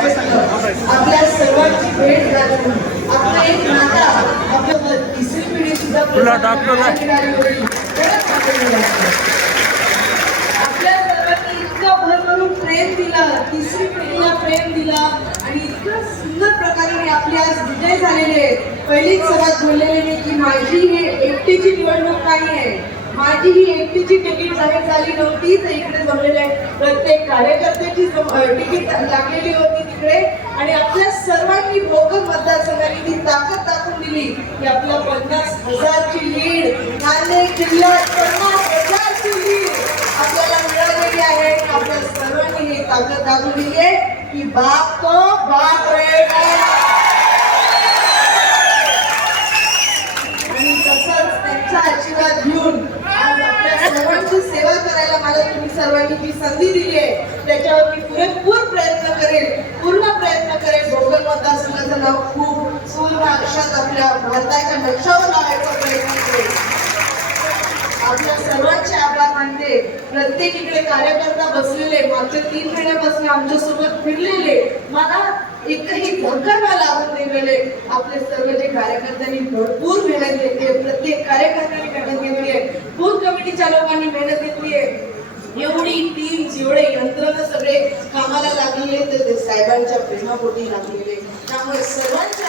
आपल्या सर्वांची भेट झाली आपलं एक नाता आपलं तिसरी पिढी सुद्धा तुला डॉक्टरला- आपल्या सर्वांनी इतकं भरभरून प्रेम दिलं तिसरी पिढीला प्रेम दिलं आणि इतकं सुंदर प्रकारे हे आपले आज विजय झालेले पहिलीच सभा बोललेले की माझी ही एकटीची निवडणूक नाही आहे. माझी ही एकटीची तिकीट जाहीर झाली नव्हती तर इकडे जमलेले प्रत्येक कार्यकर्त्याची तिकीट लागलेली होती तिकडे. आणि आपल्या सर्वांनी भोकर मतदारसंघाने ती ताकद दाखवून दिली की आपल्या पन्नास हजारची लीड ठाणे जिल्ह्यात पन्नास हजारची लीड आपल्याला मिळालेली आहे. आपल्या सर्वांनी ही ताकद दाखवून दिली आहे की बाप बाप रहेगा आणि तुमचा आशीर्वाद घेऊन आज आपल्या सर्वांची सेवा करायला मला तुम्ही सर्वांनी जी संधी दिली आहे त्याच्यावर मी पुरेपूर प्रयत्न करेन पूर्ण प्रयत्न करेन. भोगल मतदारसंघाचं नाव खूप सुवर्ण आयुष्यात आपल्या भारताच्या नक्षावर लावायचा प्रयत्न करेल आपल्या सर्वांचे आभार मानते. प्रत्येक इकडे कार्यकर्ता बसलेले मागच्या तीन महिन्यापासून आमच्यासोबत फिरलेले मला एकही धक्का न लागून दिलेले. आपले सर्व जे कार्यकर्त्यांनी भरपूर मेहनत घेतली आहे प्रत्येक कार्यकर्त्यांनी मेहनत घेतली आहे. बूथ कमिटीच्या लोकांनी मेहनत घेतली आहे. एवढी टीम जेवढे यंत्रणा सगळे कामाला लागलेले ते ते साहेबांच्या प्रेमापोटी लागलेले त्यामुळे सर्वांच्या